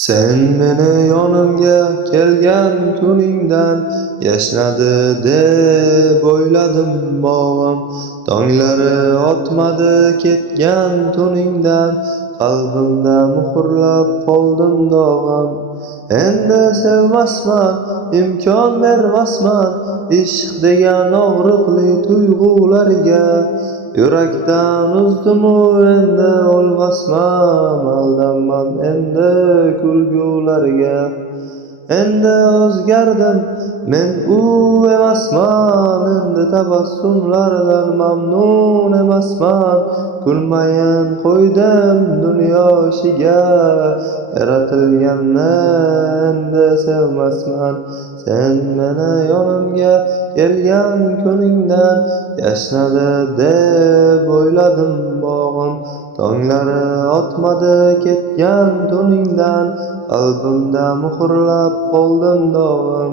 Sen meni yonimga kelgan kuningdan yashnadi deb o'yladim bog'im. Tonglari otmadi ketgan tuningdan, qalbimda muhrlab qoldim dog'im. Endi sevmasman, imkon bermasman ishq degan og'riqli tuyg'ularga. Yurakdan uzdimu endi o'lmasman, aldanmam endi kulgularga. Endi o'zgardim, men u emasman, endi tabassumlardan mamnun emasman. Kulmayin qo'ydim dunyo ishiga, yaratilganni endi sevmasman. Sen meni yonimga kelgan kuningdan yashnadi deb o'yladim bog'im. Tonglari otmadi ketgan tuningdan, qalbimda muhrlab qoldim dog'im.